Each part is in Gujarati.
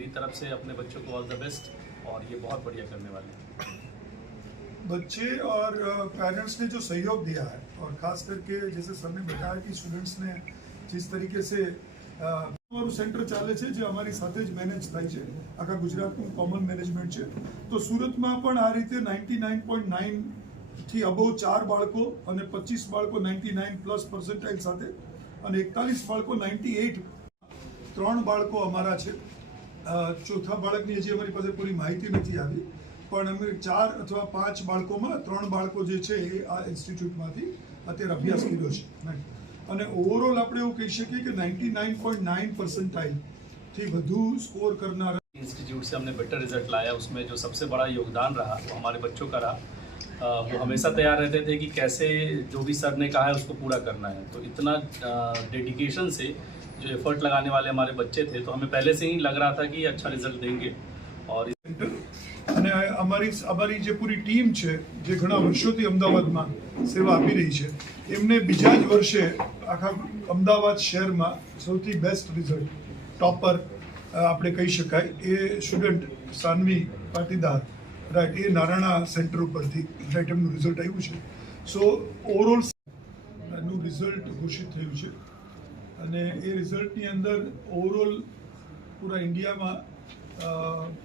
मेरी तरफ से अपने बच्चों को ऑल द बेस्ट और ये बहुत बढ़िया करने वाले हैं। बच्चे और पेरेंट्स ने जो सहयोग दिया है और ख़ास करके जैसे सर ने बताया कि स्टूडेंट्स ने जिस तरीके से અમારું સેન્ટર ચાલે છે જે અમારી સાથે જ મેનેજ થાય છે આખા ગુજરાતનું કોમન મેનેજમેન્ટ છે તો સુરતમાં પણ આ રીતે 99.9 અબોવ 4 બાળકો અને 25 બાળકો 99+ % સાથે અને 41 બાળકો 98 3 બાળકો અમારા છે ચોથા બાળકની હજી અમારી પાસે પૂરી માહિતી નથી આવી પણ અમે 4 અથવા 5 બાળકોમાં 3 બાળકો જે છે એ આ ઇન્સ્ટિટ્યૂટમાંથી અત્યારે અભ્યાસ કર્યો છે અને ઓવરઓલ આપણે એવું કહી શકીએ કે 99.9% થી વધુ સ્કોર करना इंस्टीट्यूट से हमने बेटर रिजल्ट लाया। उसमें जो सबसे बड़ा योगदान रहा वो हमारे बच्चों का रहा। वो हमेशा तैयार रहते थे कि कैसे जो भी सर ने कहा है उसको पूरा करना है। तो इतना डेडिकेशन से जो एफर्ट लगाने वाले हमारे बच्चे थे तो हमें पहले से ही लग रहा था कि अच्छा रिजल्ट देंगे। और અને અમારી જે પૂરી ટીમ છે જે ઘણા વર્ષોથી અમદાવાદમાં સેવા આપી રહી છે એમને બીજા જ વર્ષે આખા અમદાવાદ શહેરમાં સૌથી બેસ્ટ રિઝલ્ટ ટોપર આપણે કહી શકાય એ સ્ટુડન્ટ સાનવી પાટીદાર રાઈટ એ નારાયણા સેન્ટર ઉપરથી રાઈટ એમનું રિઝલ્ટ આવ્યું છે। સો ઓવરઓલ એનું રિઝલ્ટ ઘોષિત થયું છે અને એ રિઝલ્ટની અંદર ઓવરઓલ પૂરા ઇન્ડિયામાં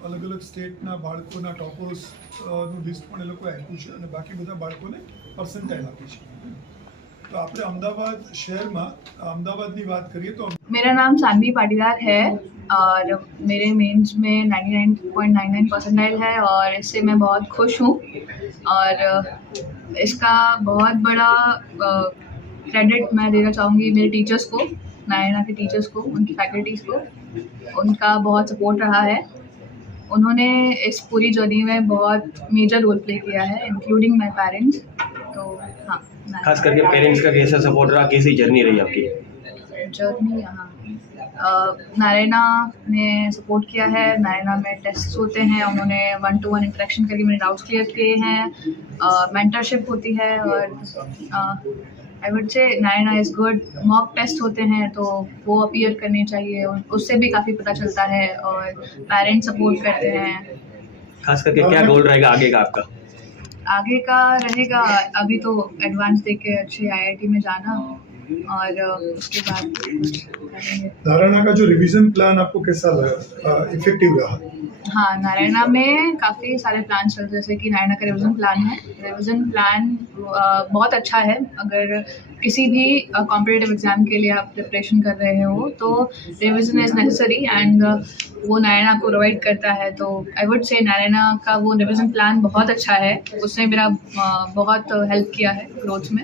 अलग अलग स्टेटना बाळकोना टॉपर्सનું લિસ્ટ પણ એ લોકોએ આપ્યું છે અને બાકી બધા બાળકોને પર્સન્ટાઇલ આપી છે। तो આપણે અમદાવાદ શહેરમાં અમદાવાદની વાત કરીએ તો मेरा नाम सानवी पाटीदार है और मेरे मेंस में 99.99 परसेंटाइल है और इससे मैं बहुत खुश हूँ और इसका बहुत बड़ा क्रेडिट मैं देना चाहूँगी मेरे टीचर्स को, नारायणा के टीचर्स को, उनकी फैकल्टीज़ को। उनका बहुत सपोर्ट रहा है। उन्होंने इस पूरी जर्नी में बहुत मेजर रोल प्ले किया है इंक्लूडिंग माय पेरेंट्स। तो हाँ, खास करके पेरेंट्स का कैसा सपोर्ट रहा, कैसी जर्नी रही आपकी जर्नी? यहाँ नारायणा ने सपोर्ट किया है। नारायणा में टेस्ट होते हैं, उन्होंने 1-to-1 इंटरेक्शन करके मेरे डाउट्स क्लियर किए हैं। मेंटरशिप होती है और I would say Narayana is good. Mock test होते हैं तो वो अपीयर करने चाहिए, उससे भी काफ़ी पता चलता है और पेरेंट्स सपोर्ट करते हैं। खास करके क्या गोल रहेगा आगे का आपका? आगे का रहेगा अभी तो एडवांस दे के अच्छे IIT में जाना और उसके बाद नारायणा का जो रिवीजन प्लान आपको कैसा लगा, इफेक्टिव रहा? हाँ, नारायणा में काफ़ी सारे प्लान चलते हैं, जैसे कि नारायणा का रिवीजन प्लान है। रिवीजन प्लान बहुत अच्छा है। अगर किसी भी कॉम्पिटिटिव एग्ज़ाम के लिए आप प्रिपरेशन कर रहे हो तो रिवीजन इज़ नेसेसरी एंड वो नारायणा आपको प्रोवाइड करता है। तो आई वुड से नारायणा का वो रिवीजन प्लान बहुत अच्छा है, उसने मेरा बहुत हेल्प किया है ग्रोथ में।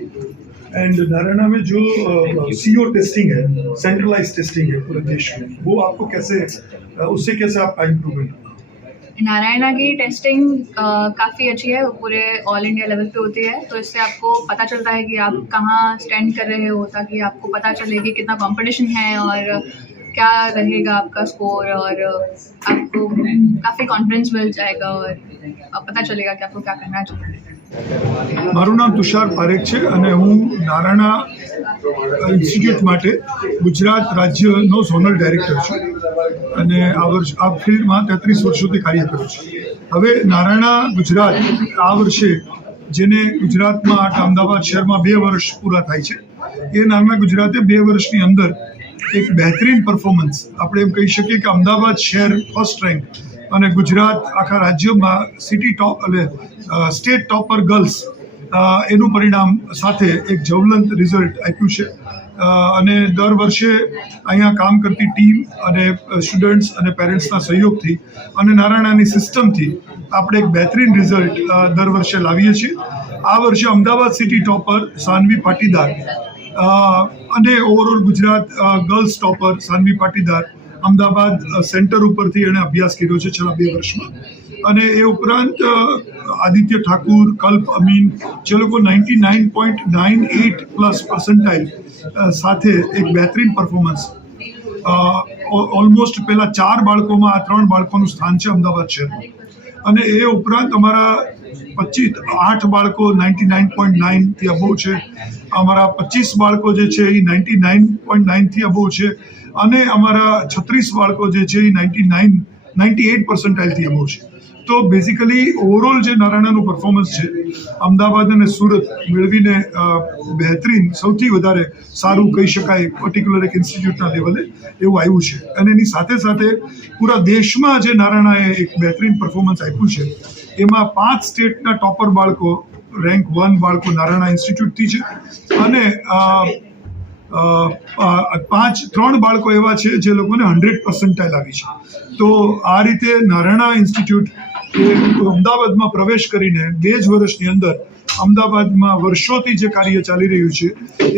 एंड नारायणा में जो CO टेस्टिंग है, सेंट्रलाइज टेस्टिंग है पूरे देश में, वो आपको कैसे उससे कैसे आपका इम्प्रूवमेंट? नारायणा की टेस्टिंग काफ़ी अच्छी है, वो पूरे ऑल इंडिया लेवल पे होती है। तो इससे आपको पता चलता है कि आप कहाँ स्टैंड कर रहे हो, ताकि आपको पता चले कि कितना कंपटीशन है और क्या रहेगा आपका स्कोर और आपको काफ़ी कॉन्फिडेंस मिल जाएगा और पता चलेगा कि आपको क्या करना चाहिए। મારું નામ તુષાર પારેખ છે અને હું નારાયણા ઇન્સ્ટિટ્યૂટ માટે ગુજરાત રાજ્યનો ઝોનલ ડાયરેક્ટર છું અને આ ફિલ્ડમાં 33 વર્ષોથી કાર્ય કરું છું। હવે નારાયણા ગુજરાત આ વર્ષે જેને ગુજરાતમાં અમદાવાદ શહેરમાં 2 વર્ષ પૂરા થાય છે એ નારાયણા ગુજરાતે 2 વર્ષની અંદર એક બહેતરીન પરફોર્મન્સ આપણે એમ કહી શકીએ કે અમદાવાદ શહેર ફર્સ્ટ રેન્ક અને ગુજરાત આખા રાજ્યમાં સિટી ટોપ એટલે સ્ટેટ ટોપર ગર્લ્સ એનું પરિણામ સાથે એક જ્વલંત રિઝલ્ટ આપ્યું છે અને દર વર્ષે અહીંયા કામ કરતી ટીમ અને સ્ટુડન્ટ્સ અને પેરેન્ટ્સના સહયોગથી અને નારાયણાની સિસ્ટમથી આપણે એક બહેતરીન રિઝલ્ટ દર વર્ષે લાવીએ છીએ। આ વર્ષે અમદાવાદ સિટી ટોપર સાનવી પાટીદાર અને overall Gujarat girls topper Sanvi Patidar Ahmedabad centre ઉપરથી એણે અભ્યાસ કર્યો છે છેલ્લા 2 વર્ષમાં અને એ ઉપરાંત આદિત્ય ઠાકુર, કલ્પ અમીન જે લોકો 99.98+ સાથે એક બહેતરીન પરફોર્મન્સ ઓલમોસ્ટ પહેલા 4 બાળકોમાં આ 3 બાળકોનું સ્થાન છે અમદાવાદ શહેરમાં અને એ ઉપરાંત અમારા 8 બાળકો 99.9 અબોવ છે, અમારા 25 બાળકો જે છે એ 99.9 અબોવ છે અને અમારા 36 બાળકો જે છે એ 99 98% અબોવ છે. તો બેઝિકલી ઓવરઓલ જે નારાયણાનું પરફોર્મન્સ છે અમદાવાદ અને સુરત મેળવીને બહેતરીન સૌથી વધારે સારું કહી શકાય પર્ટિક્યુલર એક ઇન્સ્ટિટ્યૂટના લેવલે એવું આવ્યું છે. અને એની સાથે સાથે પૂરા દેશમાં જે નારાયણાએ એક બહેતરીન પરફોર્મન્સ આપ્યું છે એમાં 5 સ્ટેટના ટોપર બાળકો રેન્ક 1 બાળકો નારાયણા ઇન્સ્ટિટ્યૂટથી છે અને 3 બાળકો એવા છે જે લોકોને 100% આવી છે. તો આ રીતે નારાયણા ઇન્સ્ટિટ્યૂટ એ અમદાવાદમાં પ્રવેશ કરીને 2 જ વર્ષની અંદર અમદાવાદમાં વર્ષોથી જે કાર્ય ચાલી રહ્યું છે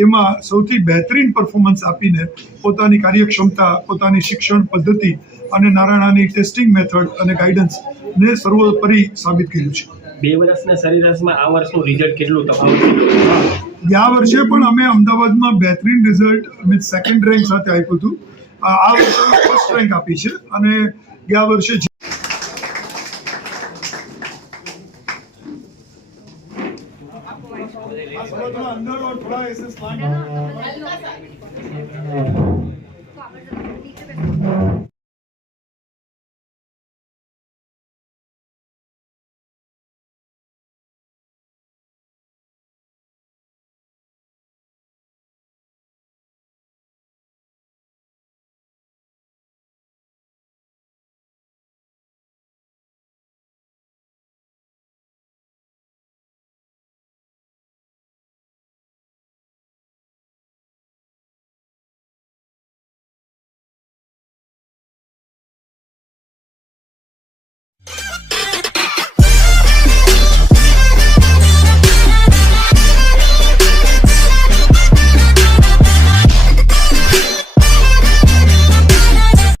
એમાં સૌથી બહેતરીન પરફોર્મન્સ આપીને પોતાની કાર્યક્ષમતા, પોતાની શિક્ષણ પદ્ધતિ અને નારાયણાની ટેસ્ટિંગ મેથડ અને ગાઈડન્સને સર્વોપરી સાબિત કર્યું છે. 2 વર્ષના સરેરાશમાં આ વર્ષનું રિઝલ્ટ કેટલું તફાવત છે? ગયા વર્ષે પણ અમે અમદાવાદમાં બહેતરીન રિઝલ્ટ મીન્સ 2nd રેન્ક સાથે આપ્યું હતું. આ વર્ષે 1st રેન્ક આપી છે અને ગયા વર્ષે अंदर और थोड़ा ऐसे